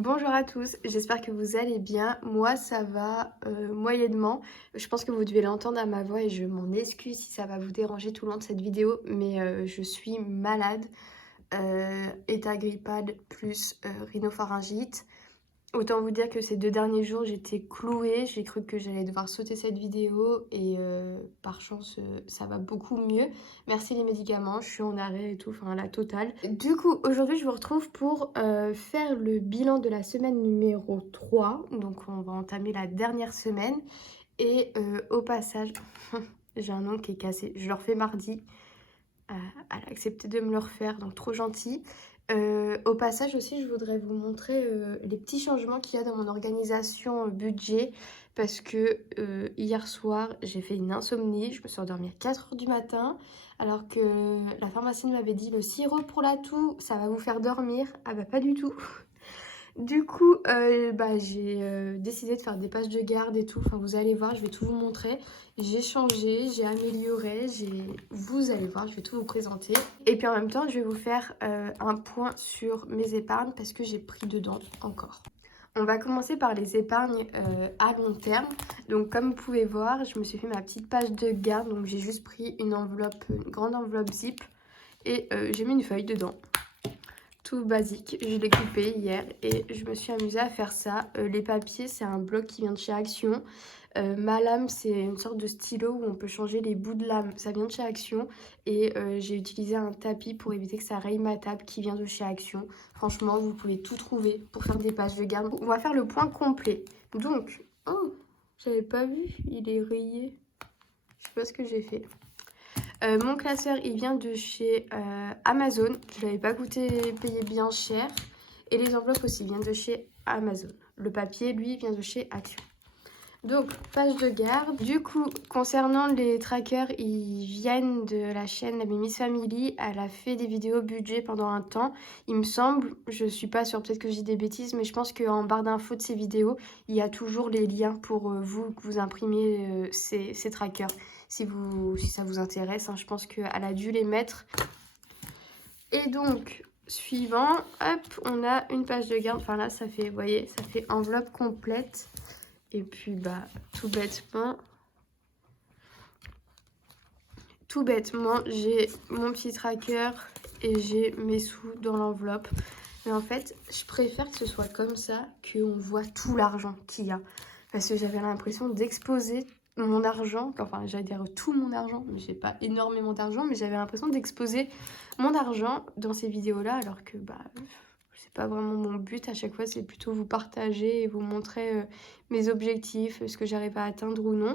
Bonjour à tous, j'espère que vous allez bien. Moi, ça va moyennement. Je pense que vous devez l'entendre à ma voix et je m'en excuse si ça va vous déranger tout le long de cette vidéo, mais je suis malade. État grippal plus rhinopharyngite. Autant vous dire que ces 2 derniers jours, j'étais clouée. J'ai cru que j'allais devoir sauter cette vidéo et par chance, ça va beaucoup mieux. Merci les médicaments, je suis en arrêt et tout, enfin la totale. Du coup, aujourd'hui, je vous retrouve pour faire le bilan de la semaine numéro 3. Donc, on va entamer la dernière semaine. Et au passage, j'ai un ongle qui est cassé. Je le refais mardi. Elle a accepté de me le refaire, donc trop gentil. Au passage aussi, je voudrais vous montrer les petits changements qu'il y a dans mon organisation budget parce que hier soir, j'ai fait une insomnie. Je me suis endormie à 4 h du matin alors que la pharmacienne m'avait dit le sirop pour la toux, ça va vous faire dormir. Ah bah pas du tout. Du coup, j'ai décidé de faire des pages de garde et tout. Enfin, vous allez voir, je vais tout vous montrer. J'ai changé, j'ai amélioré, vous allez voir, je vais tout vous présenter. Et puis en même temps, je vais vous faire un point sur mes épargnes parce que j'ai pris dedans encore. On va commencer par les épargnes à long terme. Donc comme vous pouvez voir, je me suis fait ma petite page de garde. Donc j'ai juste pris une grande enveloppe zip et j'ai mis une feuille dedans. Tout basique, je l'ai coupé hier et je me suis amusée à faire ça. Les papiers, c'est un bloc qui vient de chez Action. Ma lame, c'est une sorte de stylo où on peut changer les bouts de lame. Ça vient de chez Action et j'ai utilisé un tapis pour éviter que ça raye ma table qui vient de chez Action. Franchement, vous pouvez tout trouver pour faire des pages de garde. On va faire le point complet. Donc, oh, j'avais pas vu, il est rayé. Je sais pas ce que j'ai fait. Mon classeur, il vient de chez Amazon. Je l'avais pas coûté payé bien cher. Et les enveloppes aussi viennent de chez Amazon. Le papier, lui, vient de chez Action. Donc, page de garde. Du coup, concernant les trackers, ils viennent de la chaîne La Miss Family. Elle a fait des vidéos budget pendant un temps. Il me semble, je suis pas sûre, peut-être que je dis des bêtises, mais je pense qu'en barre d'infos de ces vidéos, il y a toujours les liens pour vous, que vous imprimiez ces trackers. Si ça vous intéresse, hein, je pense qu'elle a dû les mettre. Et donc, suivant, hop, on a une page de garde. Enfin là, ça fait, vous voyez, ça fait enveloppe complète. Et puis, tout bêtement, j'ai mon petit tracker et j'ai mes sous dans l'enveloppe. Mais en fait, je préfère que ce soit comme ça, qu'on voit tout l'argent qu'il y a. Parce que j'avais l'impression d'exposer mon argent, enfin j'allais dire tout mon argent, mais j'ai pas énormément d'argent, mais j'avais l'impression d'exposer mon argent dans ces vidéos-là, alors que c'est pas vraiment mon but. À chaque fois, c'est plutôt vous partager et vous montrer mes objectifs, ce que j'arrive à atteindre ou non.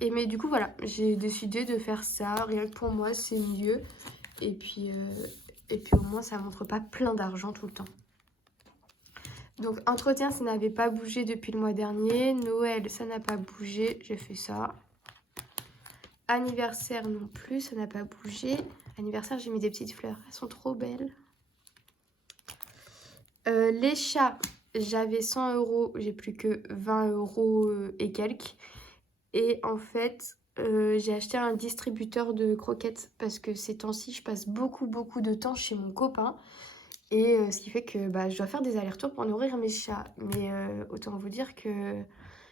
Mais du coup, voilà, j'ai décidé de faire ça. Rien que pour moi, c'est mieux. Et puis au moins, ça montre pas plein d'argent tout le temps. Donc, entretien, ça n'avait pas bougé depuis le mois dernier. Noël, ça n'a pas bougé. J'ai fait ça. Anniversaire non plus, ça n'a pas bougé. Anniversaire, j'ai mis des petites fleurs. Elles sont trop belles. Les chats, j'avais 100 €. J'ai plus que 20 € et quelques. Et en fait, j'ai acheté un distributeur de croquettes parce que ces temps-ci, je passe beaucoup de temps chez mon copain. Et ce qui fait que je dois faire des allers-retours pour nourrir mes chats. Mais autant vous dire que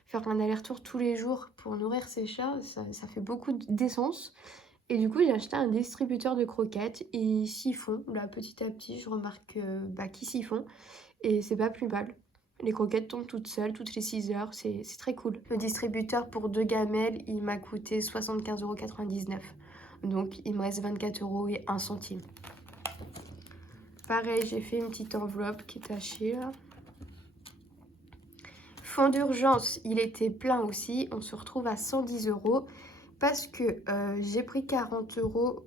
faire un aller-retour tous les jours pour nourrir ces chats, ça fait beaucoup d'essence. Et du coup, j'ai acheté un distributeur de croquettes. Ils s'y font. Là, petit à petit, je remarque qu'ils s'y font. Et c'est pas plus mal. Les croquettes tombent toutes seules, toutes les 6 heures. C'est très cool. Le distributeur pour 2 gamelles, il m'a coûté 75,99 €. Donc, il me reste 24 € et 1 centime. Pareil, j'ai fait une petite enveloppe qui est tachée là. Fonds d'urgence, il était plein aussi. On se retrouve à 110 € parce que j'ai pris 40 €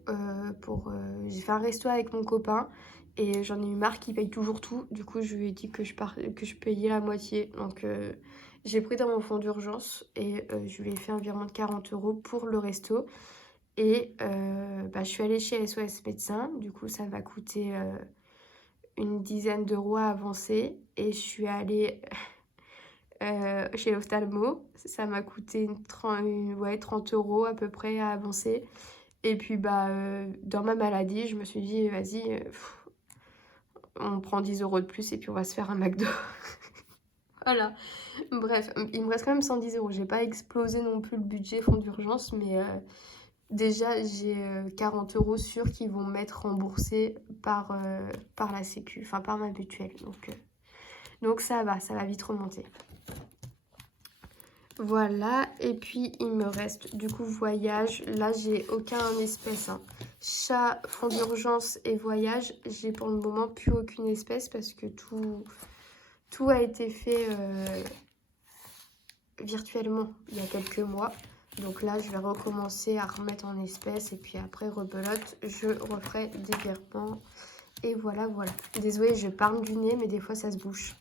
pour... j'ai fait un resto avec mon copain et j'en ai eu marre qu'il paye toujours tout. Du coup, je lui ai dit que je payais la moitié. Donc, j'ai pris dans mon fonds d'urgence et je lui ai fait un virement de 40 € pour le resto. Et je suis allée chez SOS Médecins. Du coup, ça m'a coûté... une dizaine d'euros à avancer et je suis allée chez l'ophtalmo. Ça m'a coûté 30 € à peu près à avancer. Et puis dans ma maladie, je me suis dit vas-y, on prend 10 € de plus et puis on va se faire un McDo. Voilà. Bref, il me reste quand même 110 €. J'ai pas explosé non plus le budget fonds d'urgence, mais déjà j'ai 40 € sûrs qui vont m'être remboursés par la sécu, enfin par ma mutuelle. Donc ça va vite remonter. Voilà, et puis il me reste du coup voyage. Là, j'ai aucun espèce, hein. Chat, fonds d'urgence et voyage, j'ai pour le moment plus aucune espèce parce que tout a été fait virtuellement il y a quelques mois. Donc là, je vais recommencer à remettre en espèces et puis après, rebelote, je referai des virements. Et voilà, voilà. Désolée, je parle du nez, mais des fois, ça se bouche.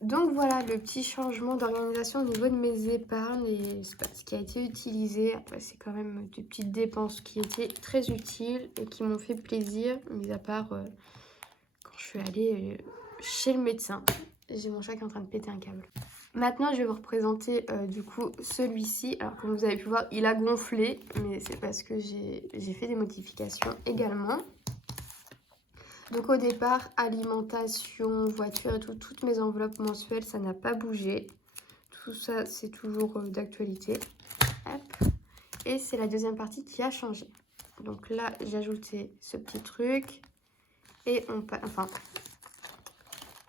Donc voilà le petit changement d'organisation au niveau de mes épargnes et ce qui a été utilisé. C'est quand même des petites dépenses qui étaient très utiles et qui m'ont fait plaisir, mis à part quand je suis allée chez le médecin. J'ai mon chat qui est en train de péter un câble. Maintenant, je vais vous représenter du coup celui-ci. Alors comme vous avez pu voir, il a gonflé, mais c'est parce que j'ai fait des modifications également. Donc au départ, alimentation, voiture et tout, toutes mes enveloppes mensuelles, ça n'a pas bougé. Tout ça, c'est toujours d'actualité. Et c'est la deuxième partie qui a changé. Donc là, j'ai ajouté ce petit truc. Et on passe... Enfin,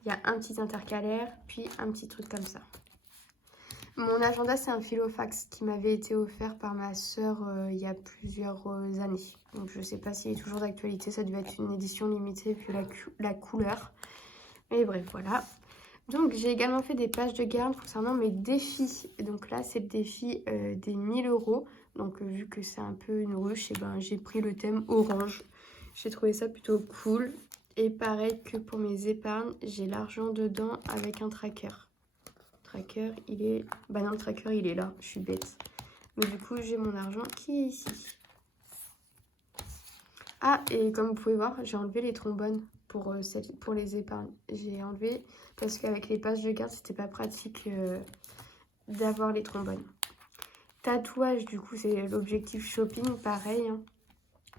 il y a un petit intercalaire, puis un petit truc comme ça. Mon agenda, c'est un Filofax qui m'avait été offert par ma sœur il y a plusieurs années. Donc je ne sais pas s'il est toujours d'actualité, ça devait être une édition limitée vu la couleur. Mais bref, voilà. Donc j'ai également fait des pages de garde concernant mes défis. Donc là, c'est le défi des 1000 €. Donc vu que c'est un peu une ruche, et ben, j'ai pris le thème orange. J'ai trouvé ça plutôt cool. Et pareil que pour mes épargnes, j'ai l'argent dedans avec un tracker. Tracker, il est... Bah non, le tracker, il est là. Je suis bête. Mais du coup, j'ai mon argent qui est ici. Ah, et comme vous pouvez voir, j'ai enlevé les trombones pour les épargnes. J'ai enlevé parce qu'avec les pages de garde, c'était pas pratique d'avoir les trombones. Tatouage, du coup, c'est l'objectif shopping, pareil. Hein.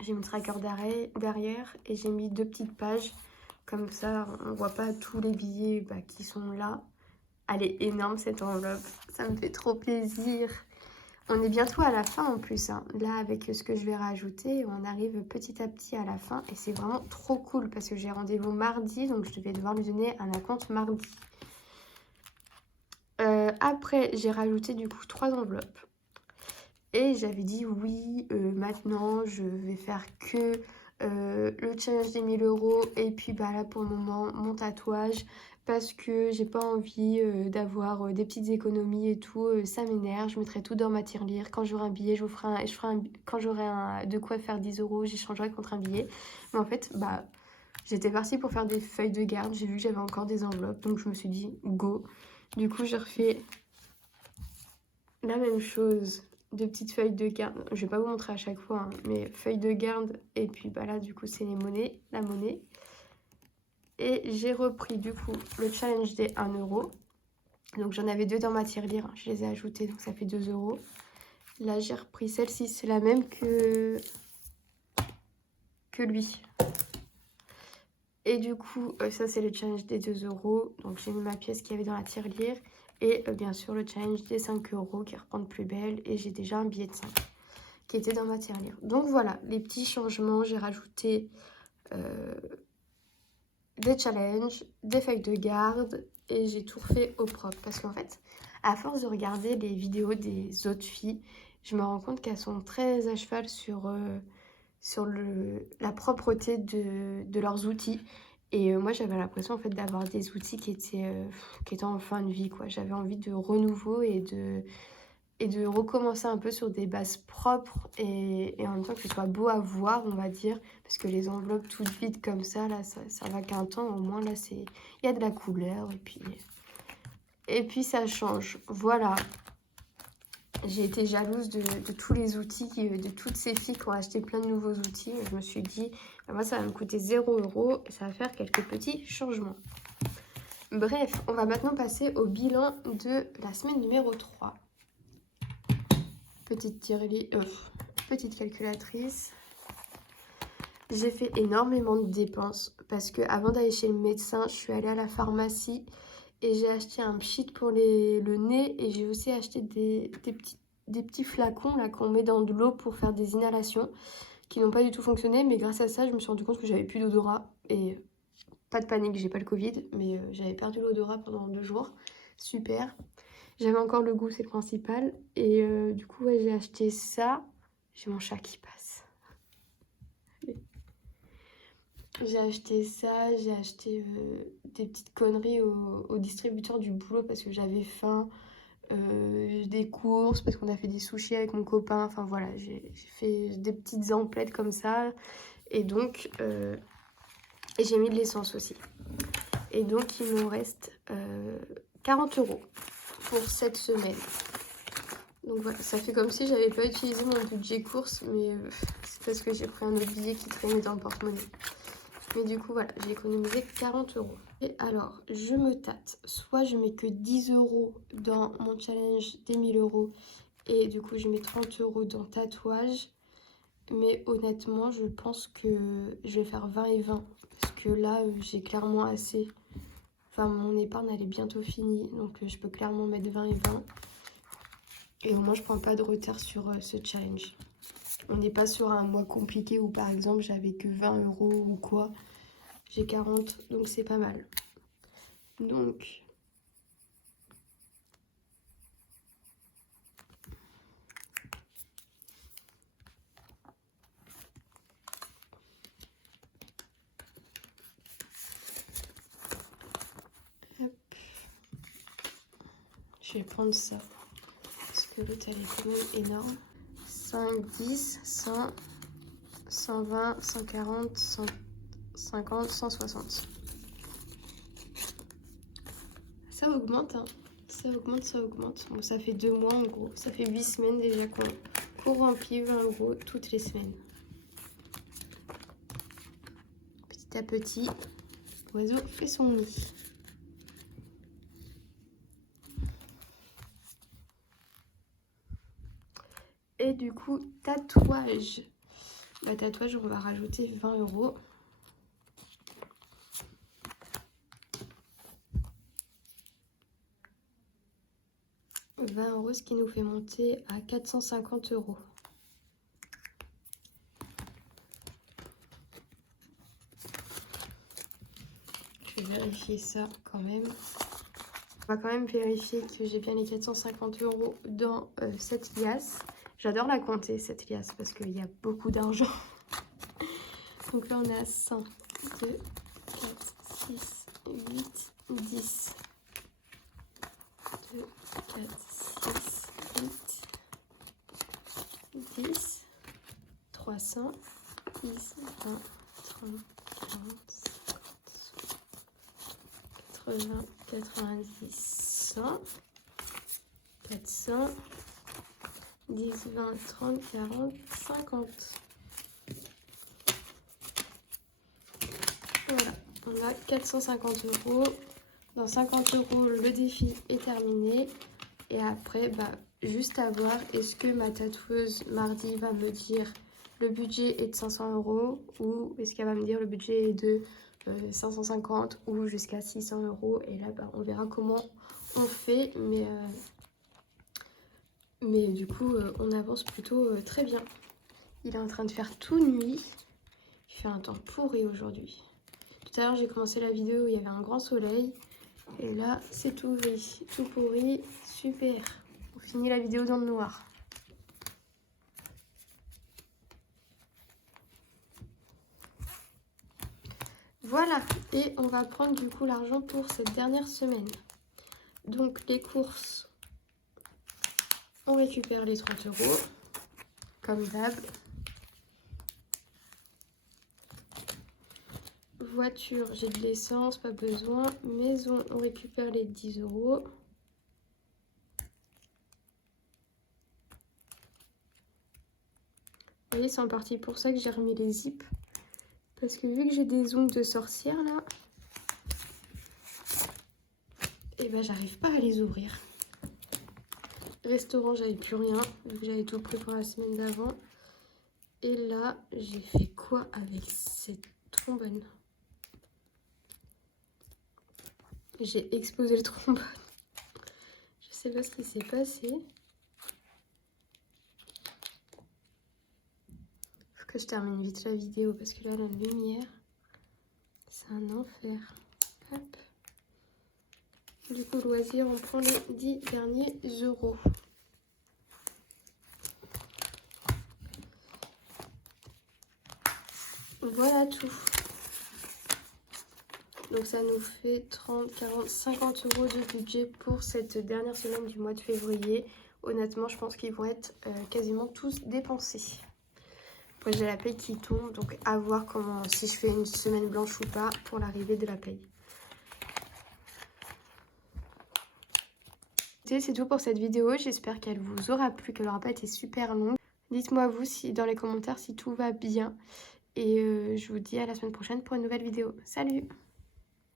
J'ai mis le tracker derrière et j'ai mis 2 petites pages. Comme ça, on voit pas tous les billets qui sont là. Elle est énorme cette enveloppe, ça me fait trop plaisir. On est bientôt à la fin en plus, hein. Là avec ce que je vais rajouter, on arrive petit à petit à la fin et c'est vraiment trop cool parce que j'ai rendez-vous mardi, donc je vais devoir lui donner un acompte mardi. Après, j'ai rajouté du coup 3 enveloppes. Et j'avais dit oui, maintenant je vais faire que le challenge des 1000 € et puis là pour le moment mon tatouage parce que j'ai pas envie d'avoir des petites économies et tout, ça m'énerve, je mettrai tout dans ma tirelire. Quand j'aurai un billet, quand j'aurai de quoi faire 10 €, j'échangerai contre un billet. Mais en fait, j'étais partie pour faire des feuilles de garde, j'ai vu que j'avais encore des enveloppes, donc je me suis dit go. Du coup, j'ai refait la même chose. 2 petites feuilles de garde, je vais pas vous montrer à chaque fois, hein, mais feuilles de garde, et puis là du coup c'est la monnaie. Et j'ai repris du coup le challenge des 1 €. Donc j'en avais 2 dans ma tirelire, hein, je les ai ajoutés, donc ça fait 2 €. Là j'ai repris celle-ci, c'est la même que lui. Et du coup, ça c'est le challenge des 2 €, donc j'ai mis ma pièce qu'il y avait dans la tirelire. Et bien sûr le challenge des 5 € qui reprend plus belle, et j'ai déjà un billet de 5 qui était dans ma tirelire. Donc voilà, les petits changements, j'ai rajouté des challenges, des feuilles de garde, et j'ai tout refait au propre. Parce qu'en fait, à force de regarder les vidéos des autres filles, je me rends compte qu'elles sont très à cheval sur la propreté de leurs outils. Et moi, j'avais l'impression en fait d'avoir des outils qui étaient en fin de vie, quoi. J'avais envie de renouveau et de recommencer un peu sur des bases propres et en même temps que ce soit beau à voir, on va dire, parce que les enveloppes toutes vides comme ça, là, ça va qu'un temps. Au moins, là, il y a de la couleur et puis ça change. Voilà. J'ai été jalouse de tous les outils, de toutes ces filles qui ont acheté plein de nouveaux outils. Je me suis dit, moi ça va me coûter 0 € et ça va faire quelques petits changements. Bref, on va maintenant passer au bilan de la semaine numéro 3. Petite calculatrice. J'ai fait énormément de dépenses parce que avant d'aller chez le médecin, je suis allée à la pharmacie et j'ai acheté un pchit pour le nez et j'ai aussi acheté des petits flacons là qu'on met dans de l'eau pour faire des inhalations qui n'ont pas du tout fonctionné, mais grâce à ça, je me suis rendu compte que j'avais plus d'odorat et pas de panique, j'ai pas le Covid, mais j'avais perdu l'odorat pendant 2 jours. Super. J'avais encore le goût, c'est le principal. Et du coup, ouais, j'ai acheté ça. J'ai mon chat qui passe. J'ai acheté ça, j'ai acheté des petites conneries au distributeur du boulot parce que j'avais faim. Des courses parce qu'on a fait des sushis avec mon copain. Enfin voilà, j'ai fait des petites emplettes comme ça. Et donc, et j'ai mis de l'essence aussi. Et donc, il me reste 40 € pour cette semaine. Donc voilà, ça fait comme si j'avais pas utilisé mon budget course, mais c'est parce que j'ai pris un autre billet qui traînait dans le porte-monnaie. Mais du coup, voilà, j'ai économisé 40 €. Et alors, je me tâte. Soit je mets que 10 € dans mon challenge des 1000 € et du coup, je mets 30 € dans tatouage. Mais honnêtement, je pense que je vais faire 20 et 20 parce que là, j'ai clairement assez. Enfin, mon épargne, elle est bientôt finie, donc je peux clairement mettre 20 et 20. Et au moins, je prends pas de retard sur ce challenge. On n'est pas sur un mois compliqué où, par exemple, j'avais que 20 € ou quoi. J'ai 40, donc c'est pas mal. Donc... hop. Je vais prendre ça. Parce que l'autre, elle est quand même énorme. 5, 10, 100, 120, 140, 150, 160. Ça augmente, hein. Ça augmente, ça augmente. Bon, ça fait 2 mois en gros. Ça fait 8 semaines déjà qu'on remplit 20 € toutes les semaines. Petit à petit, l'oiseau fait son nid. Et du coup, tatouage. Bah, tatouage, on va rajouter 20 €. Ce qui nous fait monter à 450 €. Je vais vérifier ça quand même. On va quand même vérifier que j'ai bien les 450 € dans cette liasse. J'adore la compter, cette liasse, parce qu'il y a beaucoup d'argent. Donc là, on est à 100, 2, 4, 6, 8, 10. 2, 4, 6, 8, 10. 300, 10, 20, 30, 40, 50, 80, 90, 100, 400, 10, 20, 30, 40, 50. Voilà, on a 450 €. Dans 50 € le défi est terminé. Et après, bah, juste à voir, est-ce que ma tatoueuse mardi va me dire le budget est de 500 € ou est-ce qu'elle va me dire le budget est de 550 ou jusqu'à 600 €. Et là, bah, on verra comment on fait. Mais du coup, on avance plutôt très bien. Il est en train de faire tout nuit. Il fait un temps pourri aujourd'hui. Tout à l'heure, j'ai commencé la vidéo où il y avait un grand soleil. Et là, c'est tout gris, tout pourri. Super. On finit la vidéo dans le noir. Voilà. Et on va prendre du coup l'argent pour cette dernière semaine. Donc, les courses, on récupère les 30 €, comme d'hab. Voiture, j'ai de l'essence, pas besoin. Maison, on récupère les 10 €. Vous voyez, c'est en partie pour ça que j'ai remis les zips. Parce que vu que j'ai des ongles de sorcière là, et ben j'arrive pas à les ouvrir. Restaurant, j'avais plus rien, vu que j'avais tout pris pour la semaine d'avant. Et là, j'ai fait quoi avec cette trombone? J'ai explosé le trombone. Je sais pas ce qui s'est passé. Faut que je termine vite la vidéo parce que là, la lumière, c'est un enfer. Hop. Du coup, loisir, on prend les 10 derniers euros. Voilà tout. Donc ça nous fait 30, 40, 50 euros de budget pour cette dernière semaine du mois de février. Honnêtement, je pense qu'ils vont être quasiment tous dépensés. Après, j'ai la paye qui tombe, donc à voir comment, si je fais une semaine blanche ou pas pour l'arrivée de la paye. C'est tout pour cette vidéo. J'espère qu'elle vous aura plu, qu'elle n'aura pas été super longue. Dites-moi vous si, dans les commentaires si tout va bien. Et je vous dis à la semaine prochaine pour une nouvelle vidéo. Salut!